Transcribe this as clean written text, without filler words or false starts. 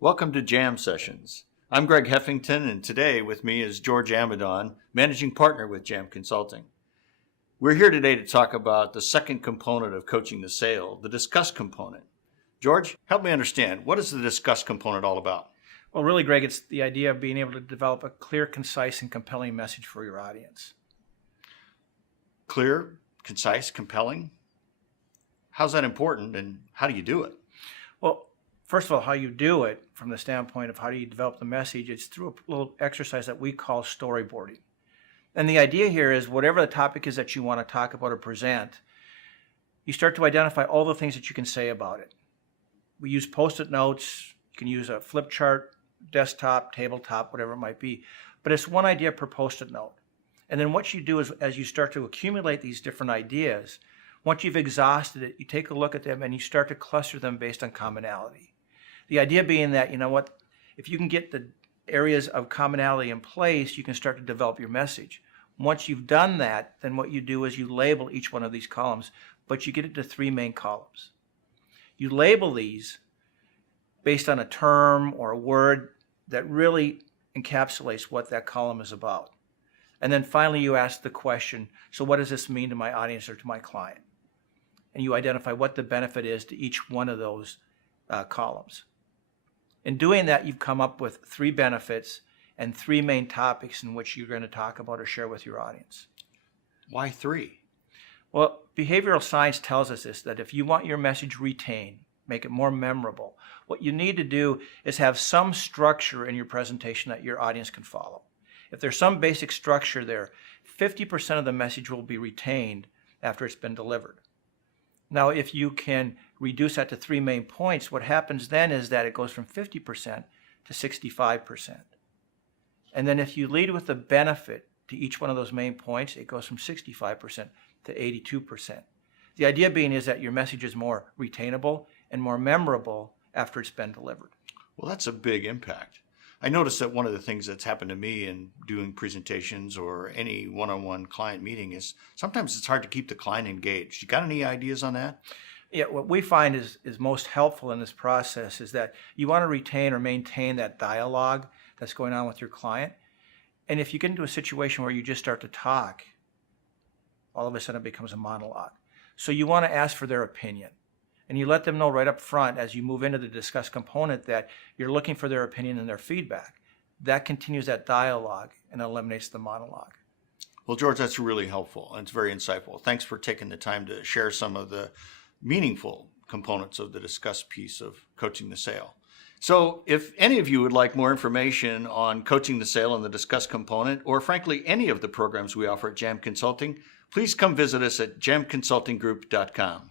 Welcome to Jam Sessions. I'm Greg Heffington, and today with me is George Amidon, Managing Partner with Jam Consulting. We're here today to talk about the second component of coaching the sale, the discuss component. George, help me understand, what is the discuss component all about? Well, really, Greg, it's the idea of being able to develop a clear, concise, and compelling message for your audience. Clear, concise, compelling? How's that important, and how do you do it? Well, first of all, how you do it from the standpoint of how do you develop the message, it's through a little exercise that we call storyboarding. And the idea here is whatever the topic is that you want to talk about or present, you start to identify all the things that you can say about it. We use Post-it notes. You can use a flip chart, desktop, tabletop, whatever it might be. But it's one idea per Post-it note. And then what you do is as you start to accumulate these different ideas, once you've exhausted it, you take a look at them and you start to cluster them based on commonality. The idea being that, if you can get the areas of commonality in place, you can start to develop your message. Once you've done that, then what you do is you label each one of these columns, but you get into three main columns. You label these based on a term or a word that really encapsulates what that column is about. And then finally you ask the question, so what does this mean to my audience or to my client? And you identify what the benefit is to each one of those columns. In doing that, you've come up with three benefits and three main topics in which you're going to talk about or share with your audience. Why three? Well, behavioral science tells us this, that if you want your message retained, make it more memorable, what you need to do is have some structure in your presentation that your audience can follow. If there's some basic structure there, 50% of the message will be retained after it's been delivered. Now, if you can reduce that to three main points, what happens then is that it goes from 50% to 65%. And then if you lead with the benefit to each one of those main points, it goes from 65% to 82%. The idea being is that your message is more retainable and more memorable after it's been delivered. Well, that's a big impact. I noticed that one of the things that's happened to me in doing presentations or any one-on-one client meeting is sometimes it's hard to keep the client engaged. You got any ideas on that? Yeah, what we find is most helpful in this process is that you want to retain or maintain that dialogue that's going on with your client. And if you get into a situation where you just start to talk, all of a sudden it becomes a monologue. So you want to ask for their opinion. And you let them know right up front as you move into the discuss component that you're looking for their opinion and their feedback. That continues that dialogue and eliminates the monologue. Well, George, that's really helpful and it's very insightful. Thanks for taking the time to share some of the meaningful components of the discuss piece of coaching the sale. So if any of you would like more information on coaching the sale and the discuss component, or frankly, any of the programs we offer at Jam Consulting, please come visit us at jamconsultinggroup.com.